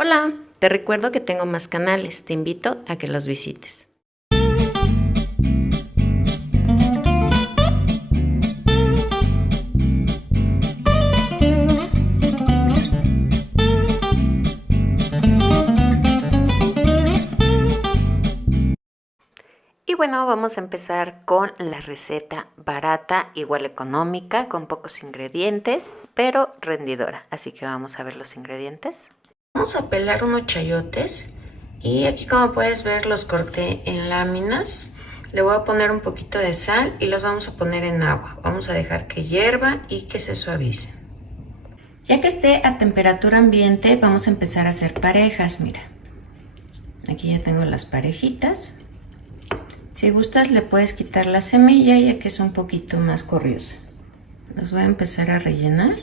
Hola, te recuerdo que tengo más canales, te invito a que los visites. Y bueno, vamos a empezar con la receta barata, igual económica, con pocos ingredientes, pero rendidora. Así que vamos a ver los ingredientes. Vamos a pelar unos chayotes y aquí, como puedes ver, los corté en láminas. Le voy a poner un poquito de sal y los vamos a poner en agua. Vamos a dejar que hierva y que se suavice. Ya que esté a temperatura ambiente, vamos a empezar a hacer parejas. Mira, aquí ya tengo las parejitas. Si gustas, le puedes quitar la semilla ya que es un poquito más corriosa. Los voy a empezar a rellenar.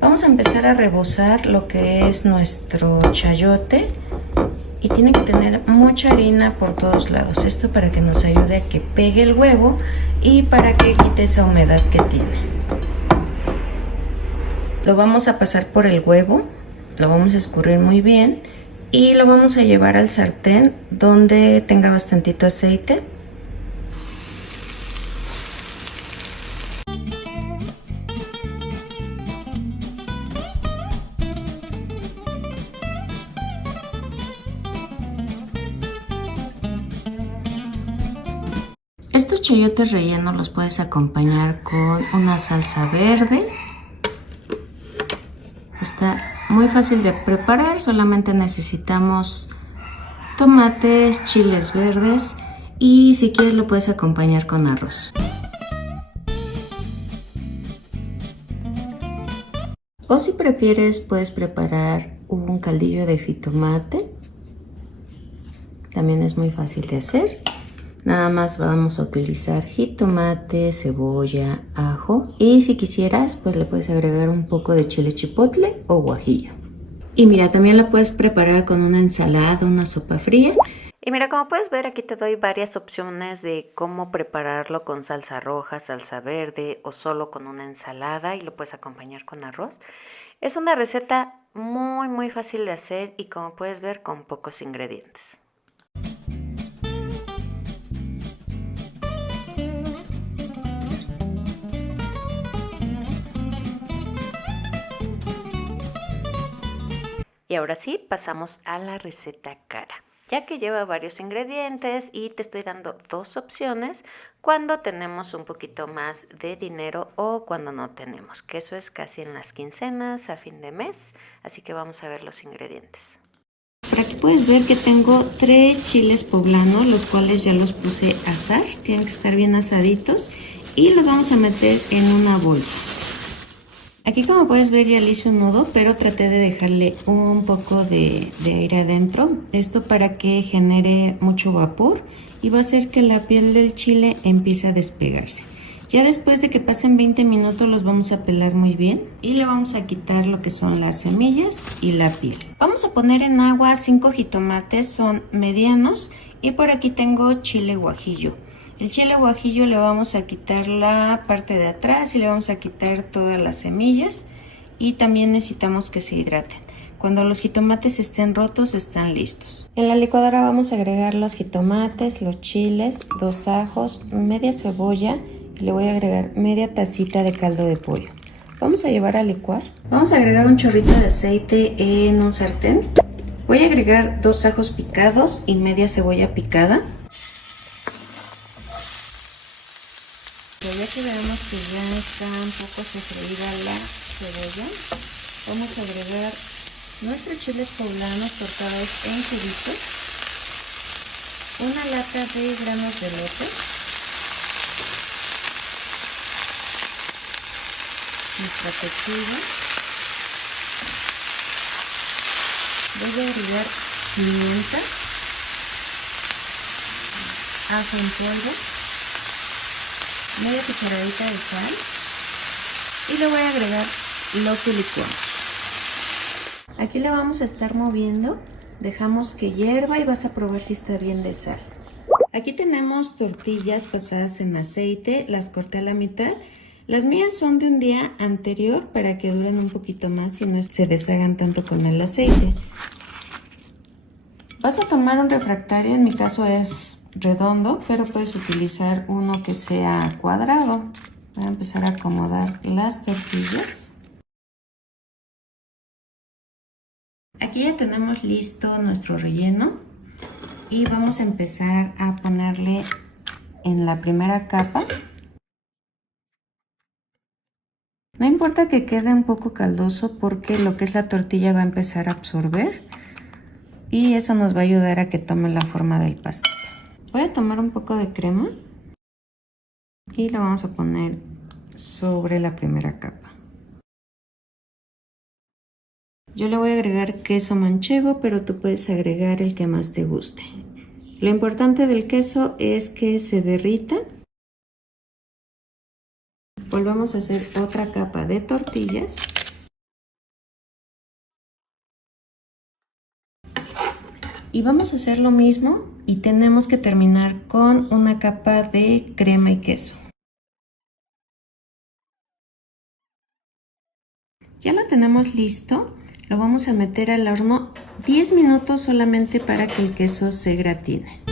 Vamos a empezar a rebozar lo que es nuestro chayote y tiene que tener mucha harina por todos lados. Esto para que nos ayude a que pegue el huevo y para que quite esa humedad que tiene. Lo vamos a pasar por el huevo, lo vamos a escurrir muy bien y lo vamos a llevar al sartén donde tenga bastantito aceite. Estos chayotes rellenos los puedes acompañar con una salsa verde. Está muy fácil de preparar, solamente necesitamos tomates, chiles verdes y si quieres lo puedes acompañar con arroz. O si prefieres puedes preparar un caldillo de jitomate. También es muy fácil de hacer. Nada más vamos a utilizar jitomate, cebolla, ajo y si quisieras pues le puedes agregar un poco de chile chipotle o guajillo. Y mira, también la puedes preparar con una ensalada, una sopa fría. Y mira, como puedes ver, aquí te doy varias opciones de cómo prepararlo con salsa roja, salsa verde o solo con una ensalada y lo puedes acompañar con arroz. Es una receta muy fácil de hacer y como puedes ver con pocos ingredientes. Y ahora sí, pasamos a la receta cara, ya que lleva varios ingredientes y te estoy dando dos opciones cuando tenemos un poquito más de dinero o cuando no tenemos, que eso es casi en las quincenas, a fin de mes, así que vamos a ver los ingredientes. Por aquí puedes ver que tengo 3 chiles poblanos, los cuales ya los puse a asar, tienen que estar bien asaditos y los vamos a meter en una bolsa. Aquí, como puedes ver, ya le hice un nudo, pero traté de dejarle un poco de aire adentro. Esto para que genere mucho vapor y va a hacer que la piel del chile empiece a despegarse. Ya después de que pasen 20 minutos los vamos a pelar muy bien y le vamos a quitar lo que son las semillas y la piel. Vamos a poner en agua 5 jitomates, son medianos, y por aquí tengo chile guajillo. El chile guajillo le vamos a quitar la parte de atrás y le vamos a quitar todas las semillas y también necesitamos que se hidraten. Cuando los jitomates estén rotos están listos. En la licuadora vamos a agregar los jitomates, los chiles, 2 ajos, media cebolla y le voy a agregar media tacita de caldo de pollo. Vamos a llevar a licuar. Vamos a agregar un chorrito de aceite en un sartén. Voy a agregar 2 ajos picados y media cebolla picada. Ya que veamos que ya está un poco sofreída la cebolla, vamos a agregar nuestros chiles poblanos cortados en cubitos, una lata de granos de elote, nuestra pechuga, voy a agregar pimienta, ajo en polvo, media cucharadita de sal y le voy a agregar lo que licuamos. Aquí le vamos a estar moviendo, dejamos que hierva y vas a probar si está bien de sal. Aquí tenemos tortillas pasadas en aceite, las corté a la mitad. Las mías son de un día anterior para que duren un poquito más y no se deshagan tanto con el aceite. Vas a tomar un refractario, en mi caso es redondo, pero puedes utilizar uno que sea cuadrado. Voy a empezar a acomodar las tortillas. Aquí ya tenemos listo nuestro relleno y vamos a empezar a ponerle en la primera capa. No importa que quede un poco caldoso porque lo que es la tortilla va a empezar a absorber y eso nos va a ayudar a que tome la forma del pastel. Voy a tomar un poco de crema y lo vamos a poner sobre la primera capa. Yo le voy a agregar queso manchego, pero tú puedes agregar el que más te guste. Lo importante del queso es que se derrita. Volvamos a hacer otra capa de tortillas. Y vamos a hacer lo mismo y tenemos que terminar con una capa de crema y queso. Ya lo tenemos listo. Lo vamos a meter al horno 10 minutos solamente para que el queso se gratine.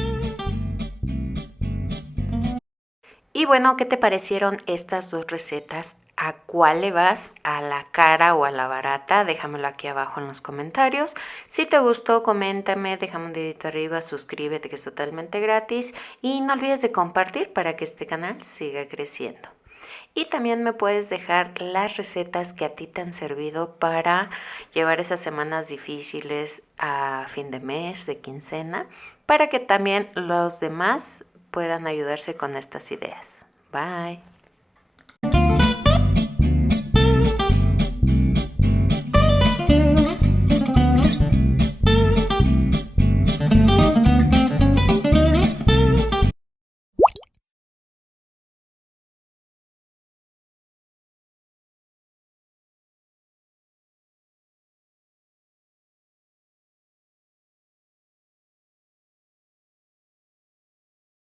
Y bueno, ¿qué te parecieron estas dos recetas? ¿A cuál le vas? ¿A la cara o a la barata? Déjamelo aquí abajo en los comentarios. Si te gustó, coméntame, déjame un dedito arriba, suscríbete que es totalmente gratis y no olvides de compartir para que este canal siga creciendo. Y también me puedes dejar las recetas que a ti te han servido para llevar esas semanas difíciles a fin de mes, de quincena, para que también los demás puedan ayudarse con estas ideas. Bye.